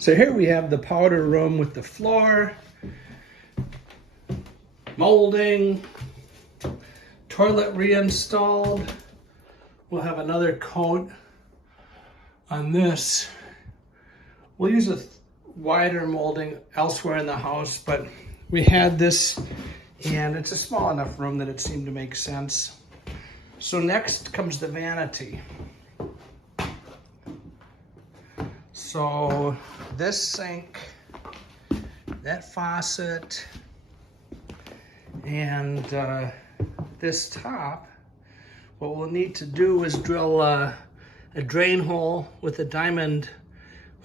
So here we have the powder room with the floor, molding, toilet reinstalled. We'll have another coat on this. We'll use a wider molding elsewhere in the house, but we had this and it's a small enough room that it seemed to make sense. So next comes the vanity. So this sink, that faucet, and this top, what we'll need to do is drill a drain hole with a diamond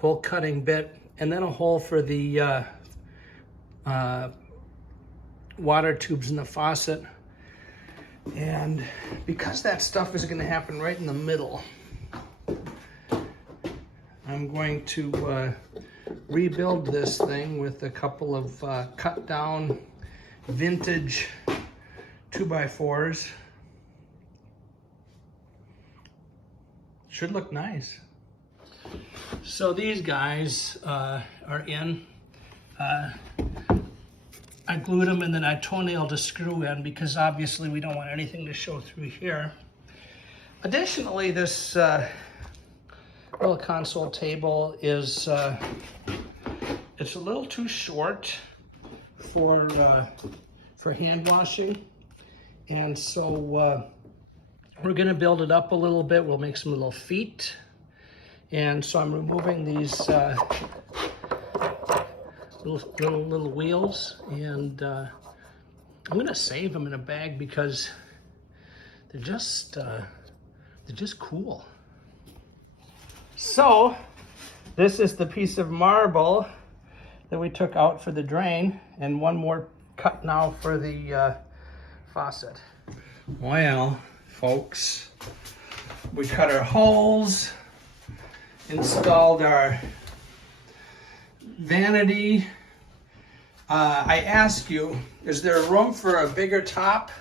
hole cutting bit, and then a hole for the water tubes in the faucet. And because that stuff is going to happen right in the middle, I'm going to rebuild this thing with a couple of cut down vintage 2x4s. Should look nice. So these guys are in. I glued them and then I toenailed a screw in because obviously we don't want anything to show through here. Additionally, this little console table is it's a little too short for hand washing, and so we're going to build it up a little bit. We'll make some little feet, and so I'm removing these little wheels, and I'm going to save them in a bag because they're just cool. So this is the piece of marble that we took out for the drain, and one more cut now for the faucet. Well, folks, we cut our holes, installed our vanity. I ask you, is there room for a bigger top?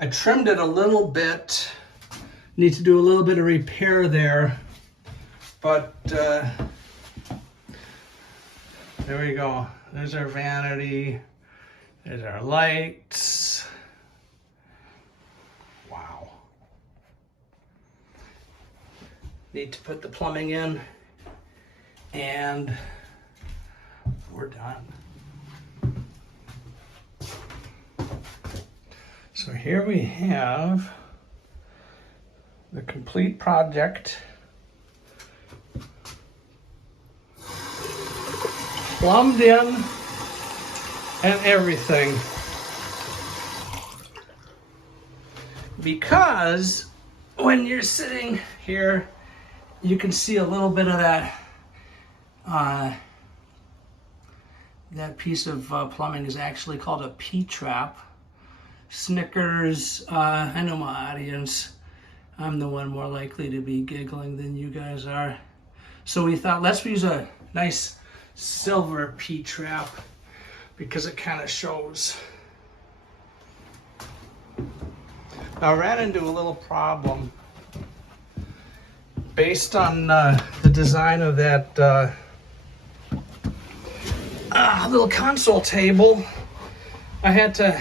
I trimmed it a little bit. Need to do a little bit of repair there, but there we go. There's our vanity. There's our lights. Wow. Need to put the plumbing in, and we're done. So here we have the complete project. Plumbed in and everything. Because when you're sitting here, you can see a little bit of that that piece of plumbing is actually called a P-trap. Snickers, I know my audience. I'm the one more likely to be giggling than you guys are. So we thought, let's use a nice silver P-trap because it kind of shows. Now I ran into a little problem. Based on the design of that little console table, I had to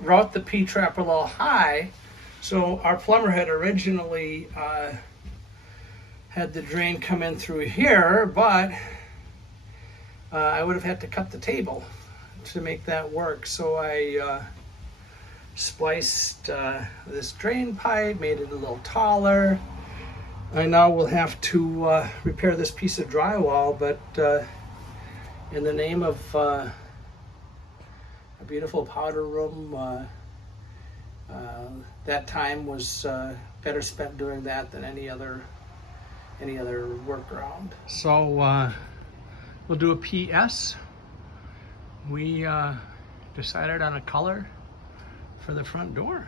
route the P-trap a little high. So our plumber had originally had the drain come in through here, but I would have had to cut the table to make that work. So I spliced this drain pipe, made it a little taller. I now will have to repair this piece of drywall, but in the name of a beautiful powder room, that time was better spent doing that than any other workaround. So we'll do a PS. We decided on a color for the front door.